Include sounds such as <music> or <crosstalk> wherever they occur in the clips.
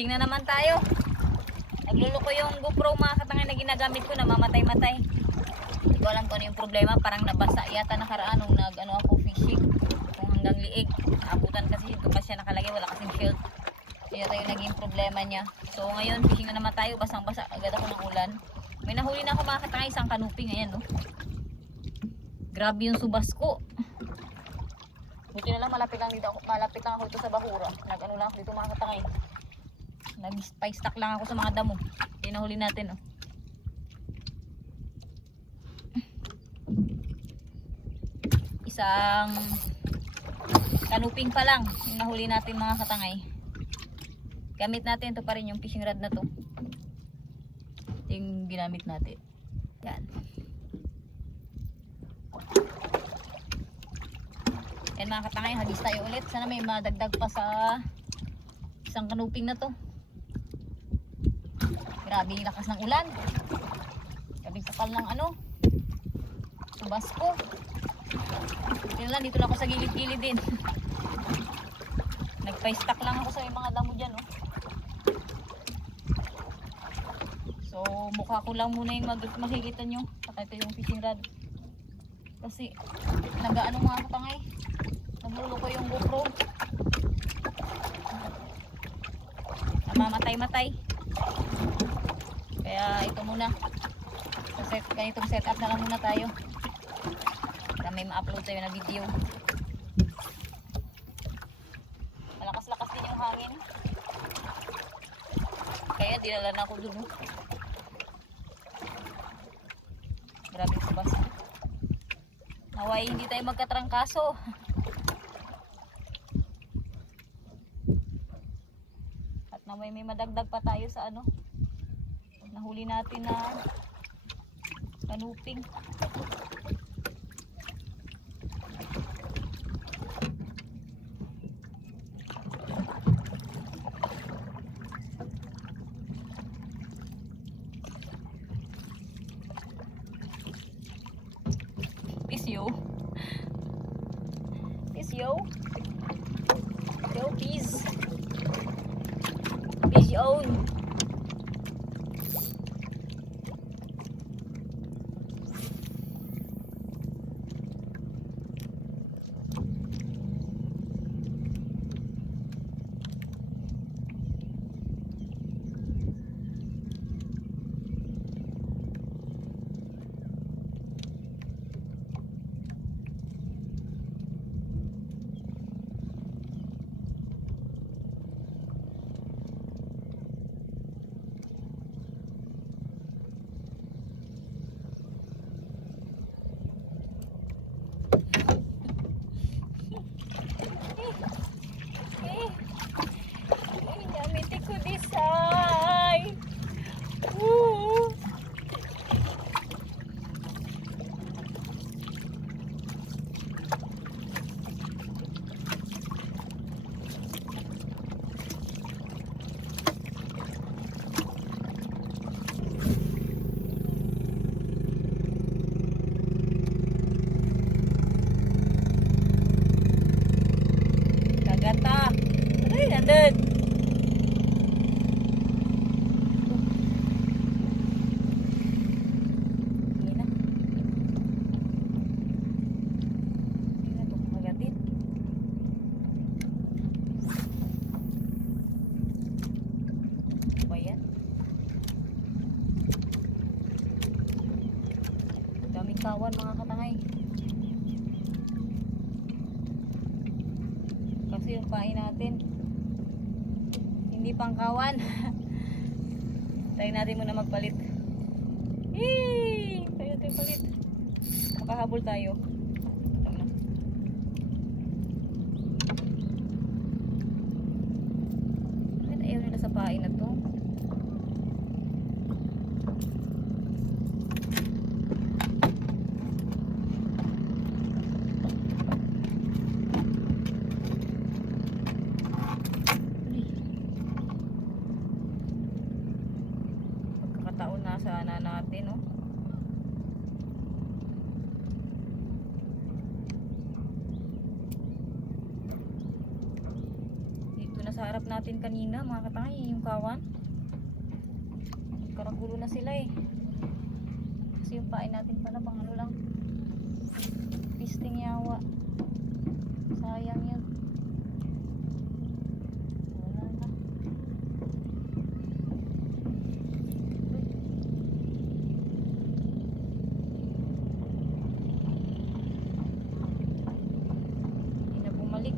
Fishing na naman tayo. Nagluluko yung GoPro mga katangay na ginagamit ko, namamatay-matay. Hindi ko alam kung ano yung problema, parang nabasa yata nakaraan nung nag ano ako fishing. Kung hanggang liig. Abutan kasi ito pa siya nakalagay, wala kasing shield. Yata yung naging problema niya. So ngayon, fishing na naman tayo, basang-basa agad ako ng ulan. May nahuli na ako mga katangay, isang kanuping, ayan no. Grabe yung subas ko. Buti na lang malapit lang dito ako, malapit lang ako dito sa Bahura. Nag-ano lang ako dito mga katangay. Nag-spy stock lang ako sa mga damo. Tinahuli natin oh. Isang kanuping pa lang yung nahuli natin mga katangay. Gamit natin to pa rin yung fishing rod na to. Ito yung ginamit natin. Yan. Yan mga katangay, hagis tayo ulit. Sana may madagdag pa sa isang kanuping na to. Grabe yung lakas ng ulan. Grabe kapal ng ano. Subas ko. Yun lang, dito lang ako sa gilid-gilid din. <laughs> Nagpa-stack lang ako sa mga damo dyan, oh. So, mukha ko lang muna yung mag makikita nyo. Saka ito yung fishing rod. Kasi, nagaano mga katangay. Nagulo ko yung GoPro. Namamatay-matay. Kaya ito muna. Set, ganitong setup na lang muna tayo. Para may ma-upload tayo na video. Malakas-lakas din yung hangin. Kaya dinala na ako dun. oh. Grabe sa basa. Naway hindi tayo magkatrangkaso. At naway may madagdag pa tayo sa ano. Nahuli natin na kanuping. Ay, nandun. Hindi na. Hindi na ito kagatin. Ano ba yan? Daming kawan mga katangay. Kasi yung pain natin hindi pang kawan. Try natin muna magpalit. Yay! Try natin palit. Makahabol tayo. Ito na. Bakit ayaw nila sa pain na to? Pagkakataon na sana natin, oh. Sa harap natin kanina mga katangay yung kawan. Karagulo na sila eh. Kasi yung pain natin pala pang ano lang. Pisting yawa. Sayang yun. Wala na. Hindi na bumalik.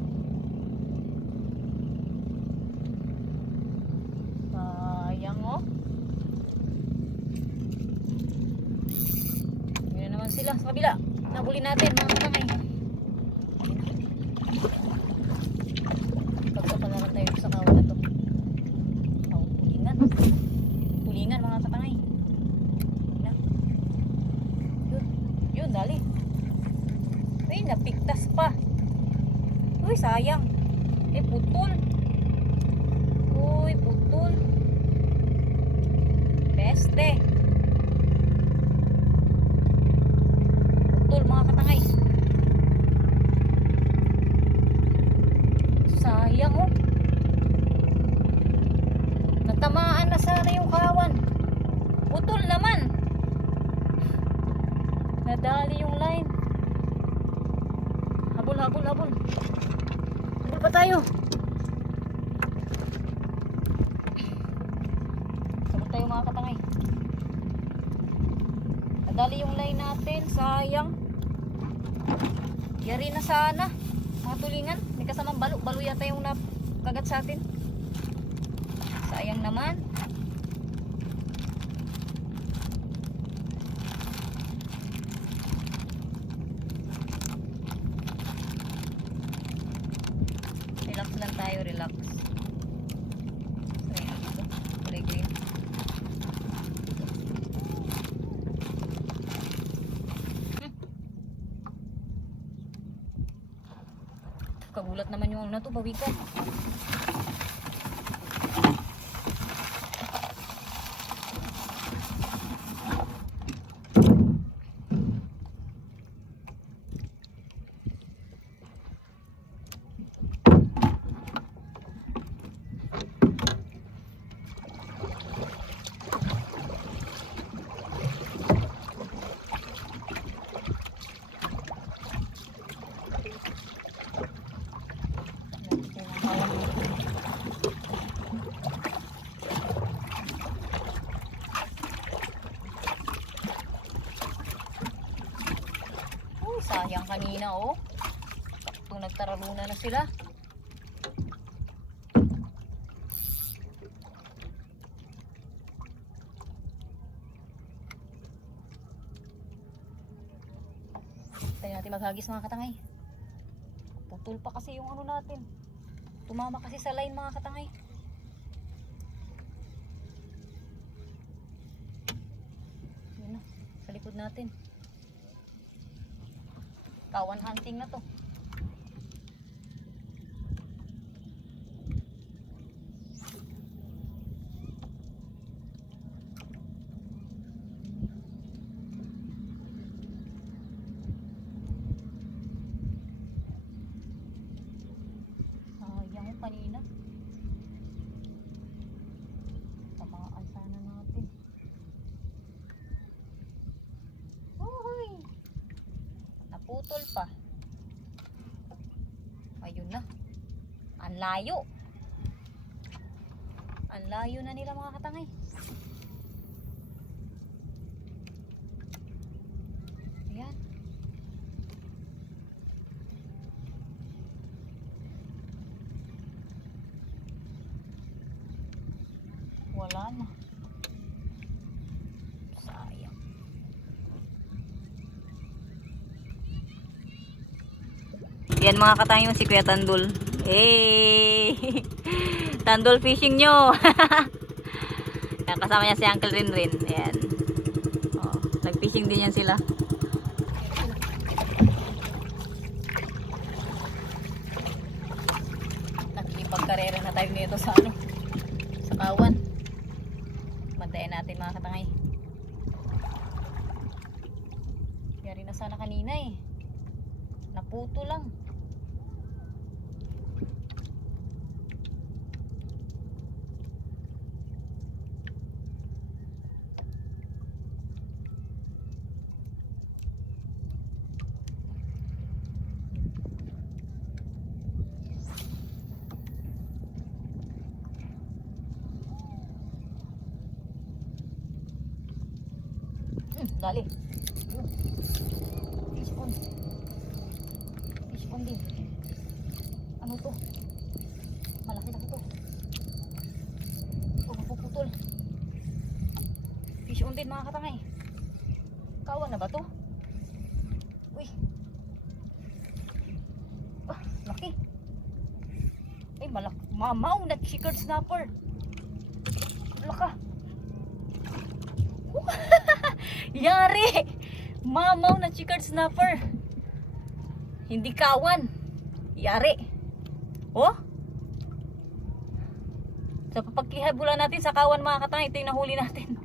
Sayang oh. Yun na naman sila sa kabila. Nabuli natin mga katangay. Pagkapala na tayo sa kawan na to. Oh, pulingan. Pulingan mga katangay. Na. Yun. Yun, dali. Uy, napiktas pa. Uy, sayang. Eh, putol. Uy, putol. Peste. Putol, mga katangay. Sayang, oh. Natamaan na sana yung kawan. Putol naman. Nadali yung line. Habol, habol, habol. Habol pa tayo. Habol tayo mga katangay. Nadali yung line natin. Sayang. Yari na sana. Mga tulingan. May kasamang balo. Balo yata yung nakagat sa atin. Sayang naman. Relax lang tayo, relax. <laughs> Kagulat naman yung ano to, bawikan. Uy, sayang kanina oh. Sakto nagtaraluna na sila. Tayo natin maghagis mga katangay. Putol pa kasi yung ano natin. Tumama kasi sa line mga katangay. Yun na, sa likod natin. Kawan hunting na to. Sayang ko kanina. Tamaan sana natin. Uy! Naputol pa. Ayun na. Ang layo. Ang layo na nila mga katangay. Ayan. Wala na. Sayang. Yan mga katangay si Kuya Tandul. Hey! <laughs> Tandul fishing nyo. <laughs> Kasama niya si Uncle Rinrin. Ayan. Oh, nag-fishing din yan sila. Nakikipagkarera na tayo nito sa ano, sa kawan. Bantayan natin mga katangay. Yari na sana kanina eh. Naputo lang. Hmm, dali. Oh. Fish din. Ano to? Malaki na to. Oh, mapuputol. Fish on din mga katangay. Kawan na ba to? Uy. Ah, laki. Ay, malak mamaw na chickered snapper. Yari! Mamaw na chickered snapper. Hindi kawan. Yari. Oh? Sa papagkihabula natin sa kawan mga katangay, ito yung nahuli natin.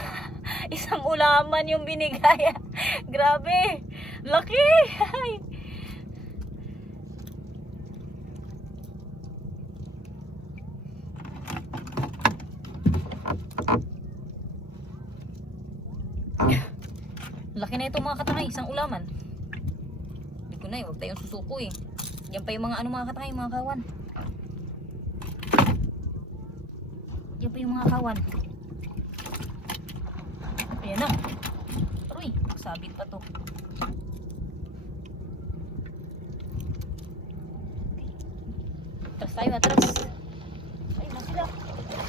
<laughs> Isang ulaman yung binigay. <laughs> Grabe. Laki <laughs> na ito mga katangay, isang ulaman. Hindi ko na eh, huwag susuko eh. Yan pa yung mga ano mga katangay, mga kawan. Yan pa yung mga kawan. Ayan na. Aroy, sabit pa to. Atras tayo, atras. Ay, na sila.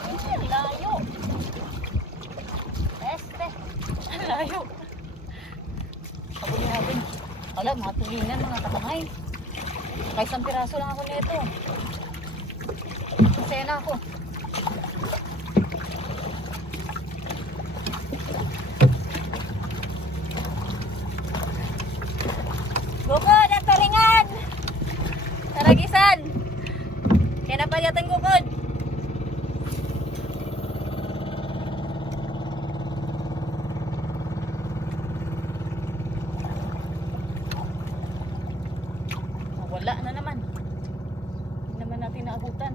Ay, ang layo. Este. Ang layo. Habulin natin. Wala, mga tulingan, mga katangay. Kahit isang piraso lang ako nito. Masaya na ako. Bukod at taringan! Taragisan! Kaya na pa yatang bukod. Ah, Wala na naman. Hindi naman natin naabutan.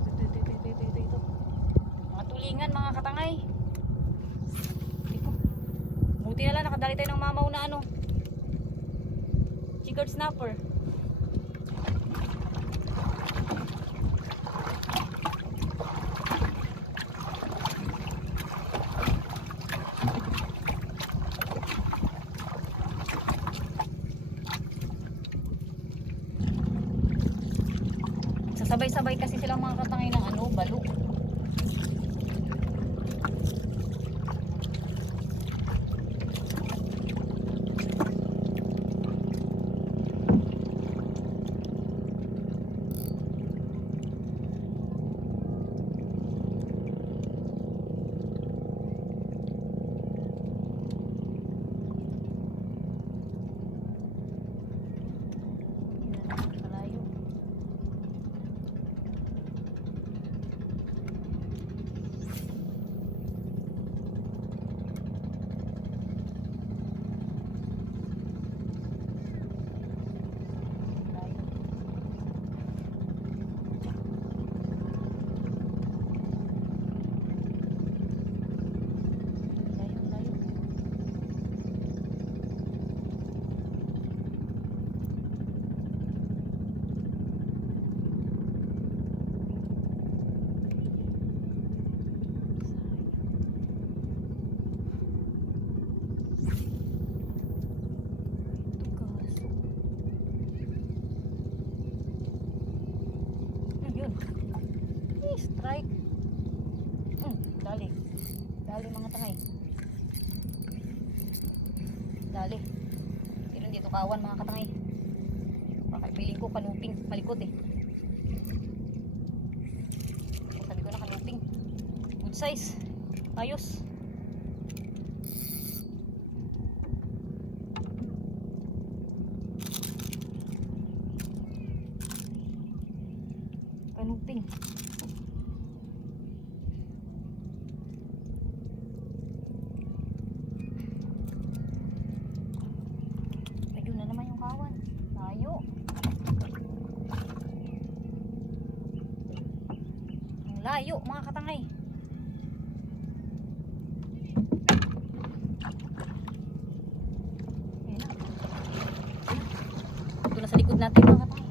Ito, ito, ito, ito, ito, ito, ito. Mga tulingan, mga katangay. Ito. Buti na lang nakadali tayo ng mamaw na ano. Chickered snapper. Sasabay-sabay kasi silang mga katangay ng ano, balo. Kalayo. Kalayo. Layo, layo. Tugas. Ayun. Eh, strike. Hmm, dali. Dali mga tangay. Dali. Pero dito kawan mga katangay. Baka piling ko kanuping. Malikot eh. Sabi ko na kanuping. Good size. Ayos. Kanuping. Ayun na naman yung kawan. Layo. Ang layo mga katangay. Ayun na. Ito na sa likod natin mga katangay.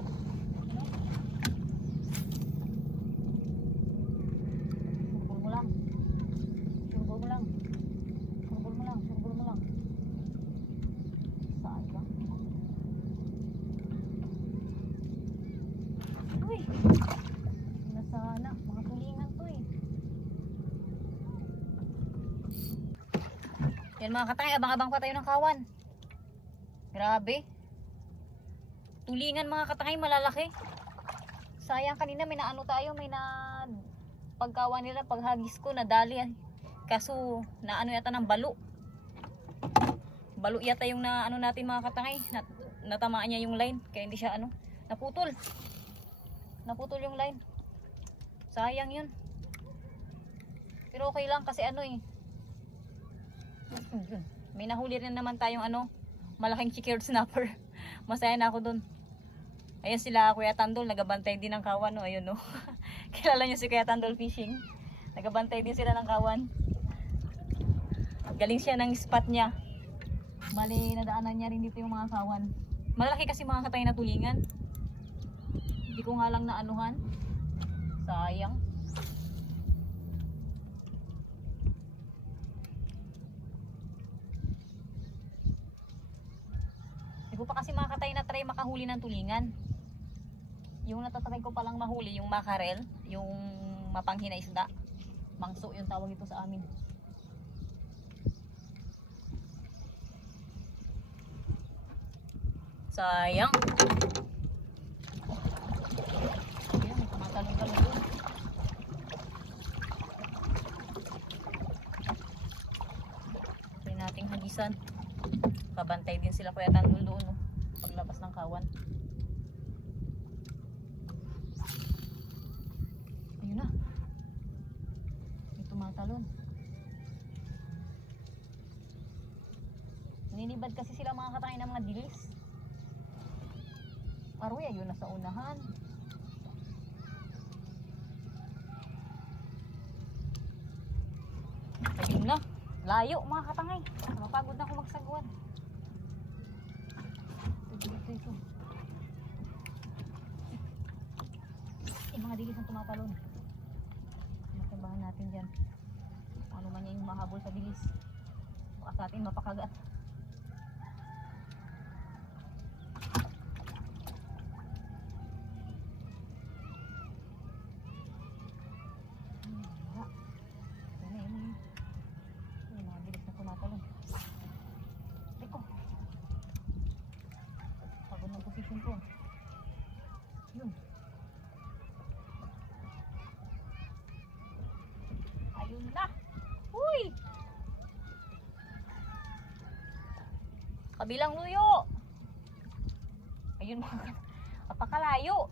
Pupul mo lang. Na sana, mga tulingan to eh. Yan mga katangay, abang-abang pa tayo ng kawan. Grabe. Tulingan mga katangay, malalaki. Sayang kanina may naano tayo, may na pagkawan nila, paghagis ko, nadali. Kaso, naano yata ng balo. Balo yata yung na natin mga katangay. Nat natamaan niya yung line, kaya hindi siya ano, naputol. Naputol yung line. Sayang yun. Pero okay lang kasi ano eh. May nahuli rin naman tayong ano, malaking chickered snapper. <laughs> Masaya na ako dun. Ayan sila Kuya Tandol, nagabantay din ng kawan no. Ayun no. <laughs> Kilala niyo si Kuya Tandol Fishing. Nagabantay din sila ng kawan. Galing siya ng spot niya. Bali, nadaanan niya rin dito yung mga kawan. Malalaki kasi mga katay na tulingan. Hindi ko nga lang naanuhan. Sayang. Pa kasi mga katay na try makahuli ng tulingan. Yung natatry ko palang mahuli, yung makarel, yung mapanghi na isda. Mangso yung tawag ito sa amin. Sayang. Ayan, nating hagisan. Kabantay din sila kuya Tandul doon. No? Paglabas ng kawan. Ayun na. May tumatalon. Ninibad kasi sila mga katangay ng mga dilis. Aroy, ayun na sa unahan. Ayun na. Layo mga katangay. Mapagod na ako magsagwan. Ito. Eh, mga dilis ang tumatalon. Matimbahan natin dyan. Ano man niya yung mahabol sa dilis. Baka sa atin mapakagat. Hmm, wala. Yan na, yan na, yan. Ay, mga bilis na tumatalon. Teko. Pagod ng position ko. Yun. Ayun na. Uy! Kabilang luyo. Ayun <laughs> mga Apakalayo.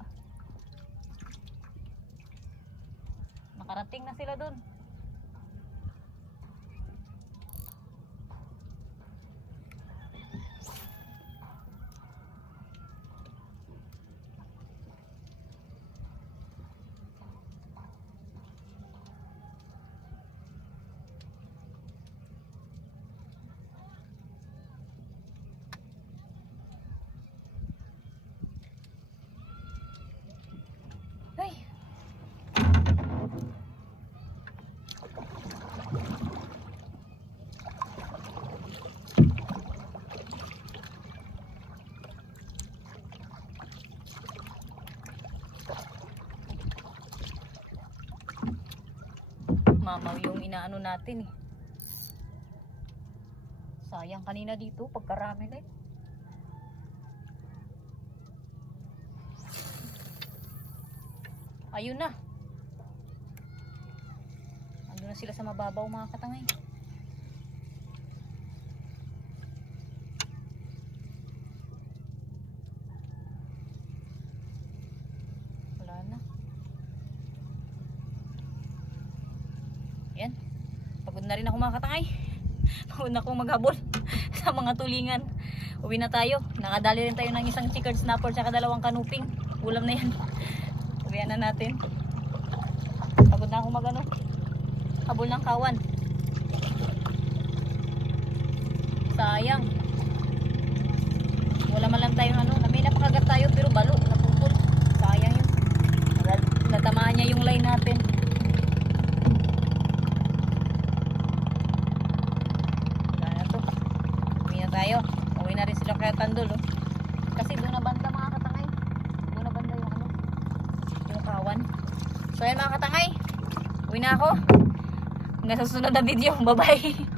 Nakarating na sila dun. Ay. Mamaw yung inaano natin eh. Sayang kanina dito, pagkarami na eh. Ayun na. Andun na sila sa mababaw mga katangay. Wala na. Yan. Pagod na rin ako mga katangay. <laughs> Pagod na akong maghabol <laughs> sa mga tulingan. Uwi na tayo. Nakadali rin tayo ng isang chickered snapper tsaka dalawang kanuping. Ulam na yan. <laughs> Uwian na natin. Pagod na ako magano. Habol ng kawan. Sayang. Wala man lang tayong ano. May napakagat tayo pero balo. Naputol. Sayang yun. Nat- Natamaan niya yung line natin. Wala na to. Uwi na tayo. Uwi na rin sila kaya tandol. Oh. Kasi doon na banda mga katangay. Doon na banda yung ano. Yung kawan. So, ayan mga katangay. Uwi na ako. Hanggang sa susunod na video. <laughs> Bye-bye.